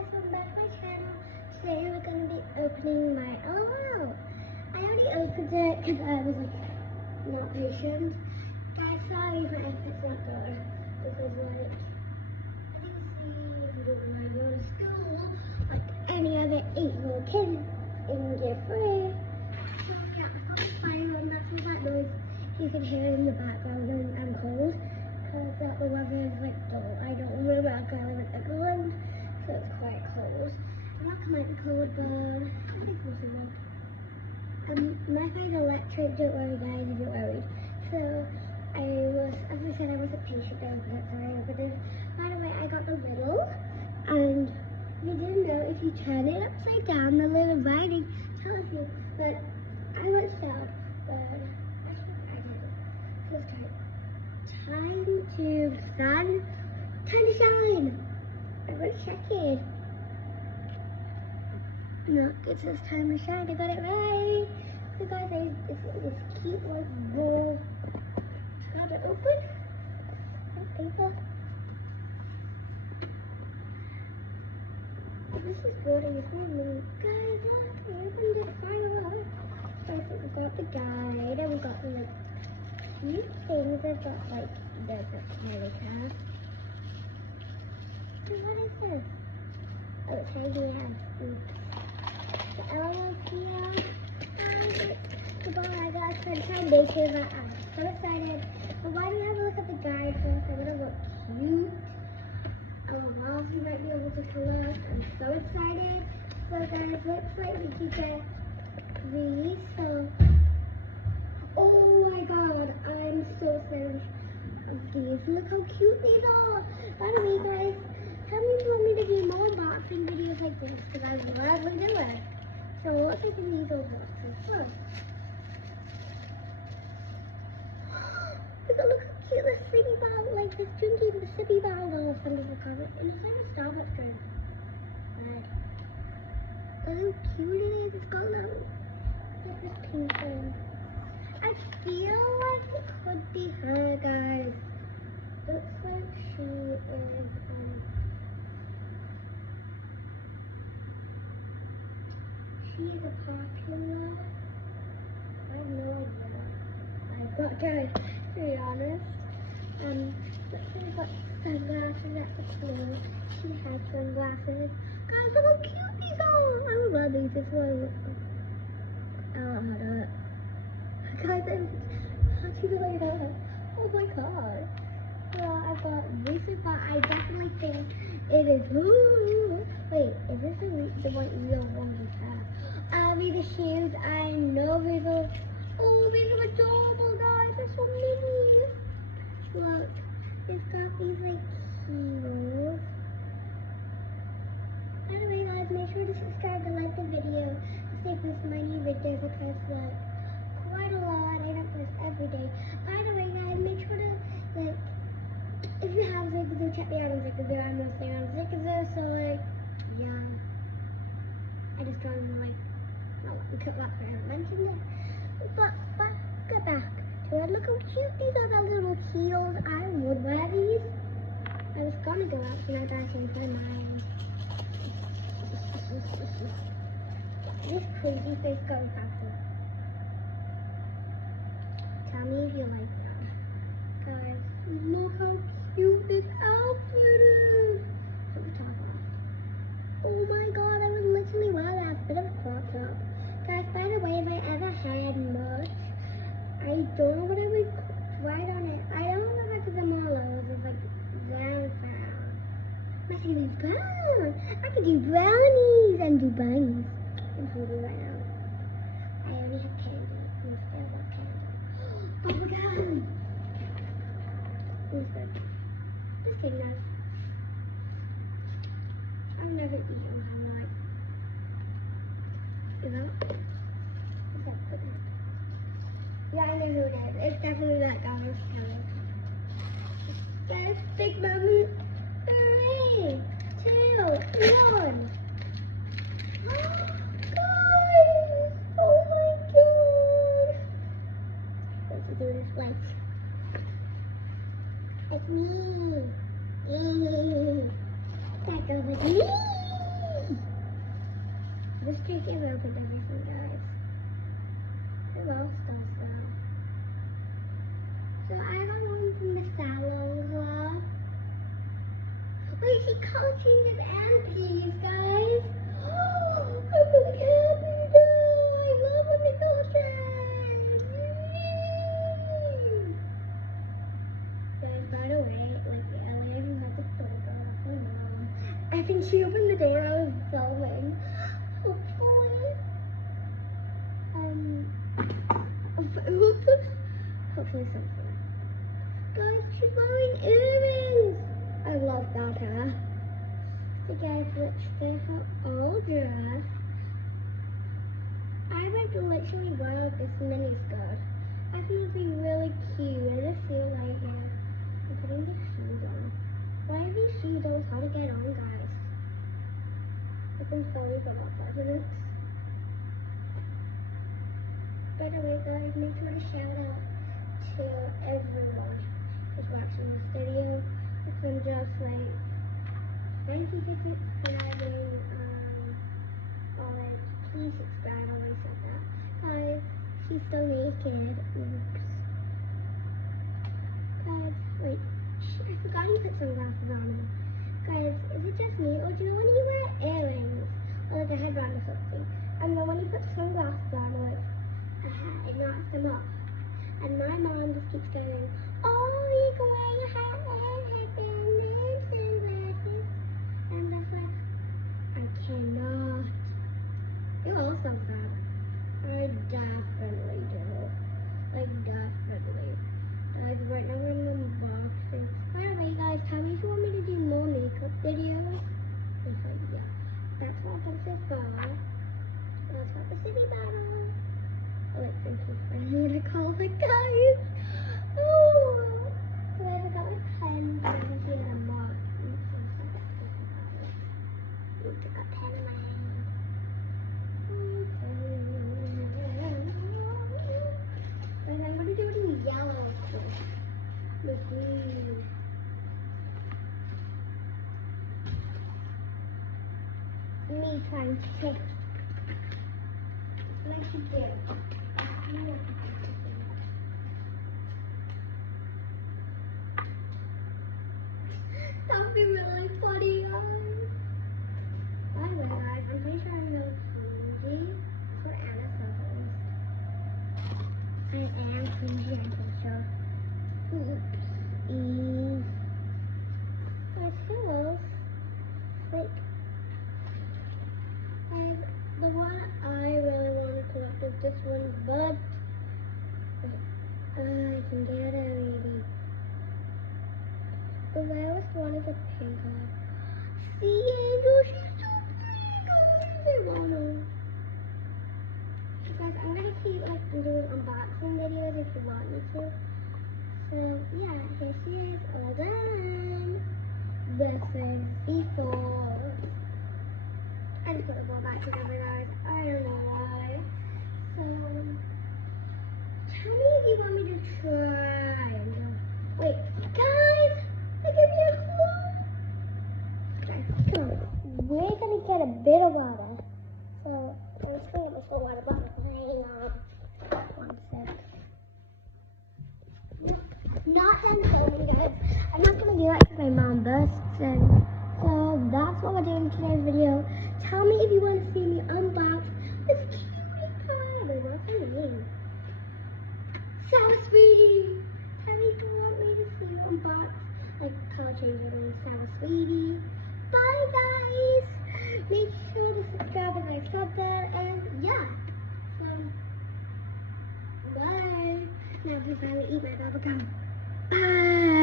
guys, welcome back to my channel. Today we're going to be opening my LOL. I already opened it because I was like not patient. Guys, sorry if my outfit's not good because like I didn't see when I go to school like any other 8-year-old kid in year 3. So yeah, I'm probably playing on that's that noise. You can hear it in the background when I'm cold. Because the weather is like dull. I don't remember I live in England, so it's quite cold. I'm not coming out cold, but I think it's enough. My phone's electric, don't worry guys if you're worried. So as I said, I wasn't patient there, but sorry, but then, by the way, I got the little, and you didn't know if you turn it upside down, the little writing tells you, but I went down, but I did. So let's try it. Time to sun, time to shine. Everyone's checking. No, it says time to shine. I got it right. So guys, it's cute like roll. Got it open. And paper. This is good. I just want to guys, look, I opened it finally. Guys, so we got the guide and we got the like cute things. I've got like there's a handicap. What is this? Oh, it's handy hand. The LOL here. The ball I got sunshine baking. I'm so excited. But why do you have a look at the guide first? I'm gonna look cute. Also, you might be able to color. I'm so excited. So guys, looks like we can get 3. So oh my god, I'm so excited. These. Look how cute these are. By the way, guys, tell me if you want me to do more unboxing videos like this because I love to do it. So let's open these little boxes first. Look how cute this sleepy bottle, like this drinking the sippy bottle under the cover. And it's like a Starbucks drink. Red. Look how cute it is. It's got little, like this pink thing. I feel like it could be her, guys. Looks like she is, she's a popular, I have no idea. I've got, guys, to be honest, looks like we've got sunglasses at the floor. She has sunglasses. Guys, look how cute these are. I would love these. This one. I don't know how to do it. Guys, how do you like that? Oh my god. Well, I've got Reese's, but I definitely think it is. Ooh, wait, is this the real one we have? These are shoes. I know these are. Oh, these are adorable, guys. They're so mini. Look, it's got these like heels. By the way, guys, make sure to subscribe and like the video to stay close to my new videos because look. Quite a lot. I don't post every day. By the way, guys, make sure to like if you have Zigazoo, check me out on Zigazoo. I'm mostly on Zigazoo, so like yeah. I just don't like not let me cut that I haven't mentioned it. But get back to it. Look how cute these are, the little heels. I would wear these. I was gonna go out tonight, but I changed my mind. This crazy face goes faster. Tell me if you like that. Guys, look how cute this outfit is. Put the top on. Oh my god, I would literally wear that. It's a bit of a crop top. Guys, by the way, if I ever had merch, I don't know what I would write on it. I don't know if I could do more lows. It's like brown. My skin is brown. I could do brownies and do bunnies. I'm hungry right now. I already have candy. I'm still want candy. Oh my god! What's that? This thing nice. I've never eaten one like. You know? What's that putting? Yeah, I know who it is. It's definitely that guy. Guys, big mommy. 3, 2, 1. Guys! Oh my god! Let's do this like. It's me. That goes with me. the street have opened everything, guys. Who else does that? So I got one from the Salon Club. Wait, she cartoons and peas, guys. Oh, I'm really happy now. I love when they cartoons. Guys, by the way, like Ellie even had the photograph of my mom. I think she opened the day I was filming. Hopefully. Hopefully something. Guys, she's wearing earrings. I love that hair. So guys, let's fit her all dressed. I would literally wear this mini skirt. I think it'd be really cute. I just feel like I'm putting the shoes on. Why are these shoes always hard to get on, guys? I've been filming for about 5 minutes. By the way, guys, make sure to shout out to everyone who's watching this video. It's been just like, thank you for subscribing. Or like, please subscribe. I already said that. Guys, she's still naked. Oops. Guys, wait. I forgot you put sunglasses on her. Guys, is it just me, or do you want to wear earrings? Or like a headband or something? And then when you put sunglasses on, like, it knocks them off. And my mom just keeps going, oh, you can wear your hat and headband and sunglasses. And I was like, I cannot. You also can. I definitely do. Like, definitely. Guys, right now we're in the unboxing. By the way, guys, tell me if you want me to do more makeup videos. Yeah. That's all I'm so far. Let's got the city battle. Oh, wait, thank you. I knew what to call it, guys. Oh! So I got my pen. I can see the mark. Oops, I got a pen in my hand. And I'm going to do it in yellow, of course. With green. Me trying to take. What I should do. That would be really funny, guys. By the way, guys, I'm pretty sure I'm really cringy for Anna's photos. I am cringy, I'm pretty sure. Oops. Guys, who else? Like, the one I really want to collect is this one, but I can get it already. The rarest one is a pink one. See, Angel, she's so pretty, guys. I want her. Guys, I'm gonna keep like doing unboxing videos if you want me to. So yeah, here she is, all done. This is before. I just put the ball back together, guys. I don't know why. So tell me if you want me to try. Wait, guys. Give me a clue. Okay, come on. We're gonna get a bit of water. So let's bring up this whole water bottle. Hang on. 1 sec. Not done filming, guys. I'm not gonna do that because my mom bursts in. So that's what we're doing in today's video. Tell me if you want to see me unbox this cutie pie. Wait, what's her name? Sour Sweetie. Tell me if you want me to see you unbox. Like color changer and Sour Sweetie. Bye guys! Make sure to subscribe if I said that, and yeah. So bye. Now I'm gonna eat my bubblegum. Bye.